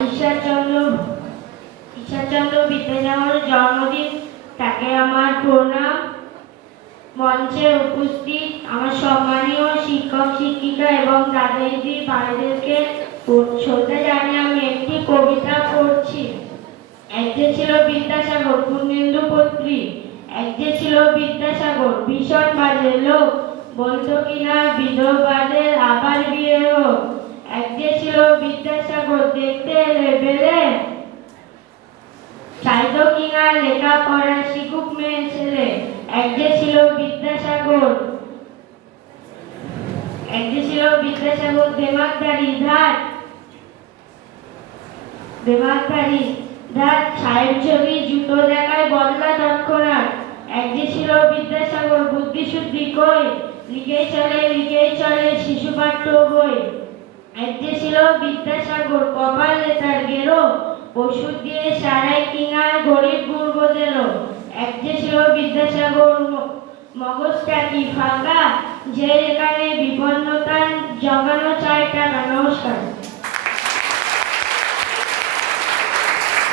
ঈশ্বরচন্দ্র ঈশ্বরচন্দ্র বিদ্যাসাগরের জন্মদিন, তাকে আমার প্রণাম। মঞ্চে উপস্থিত আমার সম্মানীয় শিক্ষক শিক্ষিকা এবং দাদা দিদি ভাইদেরকে শ্রদ্ধা জানিয়ে আমি একটি কবিতা পড়ছি। এক যে ছিল বিদ্যাসাগর পূর্ণেন্দু পত্রী, এক যে ছিল বিদ্যাসাগর ভীষণ বাজে লোক, বলতো কিনা বিধবাদের আবার বিয়ে হোক। এক যে ছিল বিদ্যাসাগর দেখতে বেলে, চাইতো কিনা লেখাপড়া শিখুক মেয়ে ছেলে। এক যে ছিল বিদ্যাসাগর দেমাগদারি ধার ছায়ের ছবি জুতো দেখায় বদলা তৎক্ষণাৎ। এক যে ছিল বিদ্যাসাগর বুদ্ধি শুদ্ধি কই, লিখেই চলে শিশু পাঠ্য বই। এক যে ছিল বিদ্যাসাগর কপালে তার গেরো, ওষুধ দিয়ে সারাই কিনা গরিব গুরবদেরও। এক যে ছিল বিদ্যাসাগর মগজটা কি ফাঁকা, যে এখানে বিপন্নতা জমানো চায় টাকা।